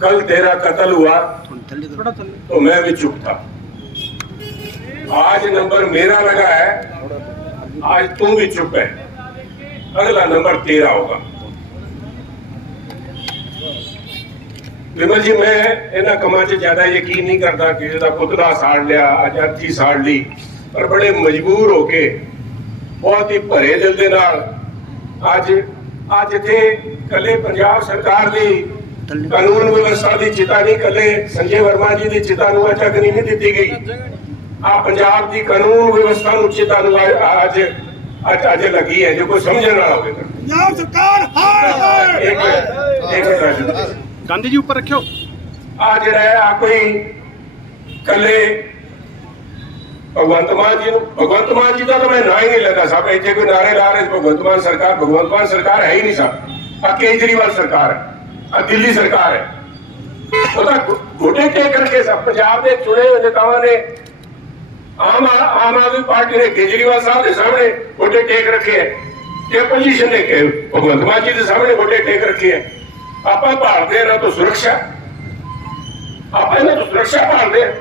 कल तेरा कत्ल हुआ थोड़ा थल्ले तो मैं भी चुप था आज नंबर मेरा लगा है आज तू भी चुप है अगला नंबर तेरा होगा ਵਿਮਲ ਜੀ ਮੈਂ ਇਹਨਾਂ ਕੰਮਾਂ 'ਚ ਜ਼ਿਆਦਾ ਯਕੀਨ ਨਹੀਂ ਕਰਦਾ ਕਿ ਇਹਦਾ ਪੁਤਲਾ ਸਾੜ ਲਿਆ ਆਜ਼ਾਦੀ ਸਾੜ ਲਈ ਪਰ ਬੜੇ ਮਜਬੂਰ ਹੋ ਕੇ ਬਹੁਤ ਹੀ ਭਰੇ ਦਿਲ ਦੇ ਨਾਲ ਅੱਜ ਅੱਜ ਇੱਥੇ ਕੱਲੇ ਪੰਜਾਬ ਸਰਕਾਰ ਦੀ ਕਾਨੂੰਨ ਵਿਵਸਥਾ ਦੀ ਚਿਤਾ ਨਹੀਂ ਕੱਲੇ ਸੰਜੇ ਵਰਮਾ ਜੀ ਦੀ ਚਿਤਾ ਨੂੰ ਅਗਨੀ ਨਹੀਂ ਦਿੱਤੀ ਗਈ। ਆ ਪੰਜਾਬ ਦੀ ਕਾਨੂੰਨ ਵਿਵਸਥਾ ਨੂੰ ਚਿਤਾ ਨੂੰ ਅੱਜ ਅੱਜ ਅੱਜ ਲੱਗੀ ਹੈ ਜੇ ਕੋਈ ਸਮਝਣ ਵਾਲਾ ਹੋਵੇ ਤਾਂ। ਪੰਜਾਬ ਸਰਕਾਰ ਹਾਰ ਇੱਕ। ਗਾਂਧੀ ਜੀ ਉੱਪਰ ਰੱਖਿਓ। ਆ ਜਿਹੜਾ ਆ ਕੋਈ ਕੱਲੇ ਭਗਵੰਤ ਮਾਨ ਜੀ ਨੂੰ ਭਗਵੰਤ ਮਾਨ ਜੀ ਦਾ ਤਾਂ ਮੈਂ ਨਾਂ ਹੀ ਨਹੀਂ ਲੈਂਦਾ ਸਾਹਿਬ ਇੱਥੇ ਕੋਈ ਨਾਰੇ ਲਾ ਰਹੇ ਭਗਵੰਤ ਮਾਨ ਸਰਕਾਰ ਭਗਵੰਤ ਮਾਨ ਸਰਕਾਰ ਹੈ ਹੀ ਨਹੀਂ ਸਾਹਿਬ ਆ ਕੇਜਰੀਵਾਲ ਸਰਕਾਰ ਹੈ। ਦਿੱਲੀ ਸਰਕਾਰ ਹੈ। ਉਹਦਾ ਗੋਡੇ ਟੇਕ ਕਰਕੇ ਸਭ ਪੰਜਾਬ ਦੇ ਚੁਣੇ ਹੋਏ ਨੇਤਾਵਾਂ ਨੇ ਆਮ ਆਮ ਆਦਮੀ ਪਾਰਟੀ ਨੇ ਕੇਜਰੀਵਾਲ ਸਾਹਿਬ ਦੇ ਸਾਹਮਣੇ ਗੋਡੇ ਟੇਕ ਰੱਖੇ ਹੈ। ਤੇ ਪੋਜੀਸ਼ਨ ਨੇ ਕਿ ਭਗਵੰਤ ਮਾਨ ਜੀ ਦੇ ਸਾਹਮਣੇ ਗੋਡੇ ਟੇਕ ਰੱਖੇ ਹੈ। ਆਪਾਂ ਭਾਲਦੇ ਨਾ ਤਾਂ ਸੁਰੱਖਿਆ ਆਪਾਂ ਇਹਨਾਂ ਤੋਂ ਸੁਰੱਖਿਆ ਭਾਲਦੇ ਹਾਂ।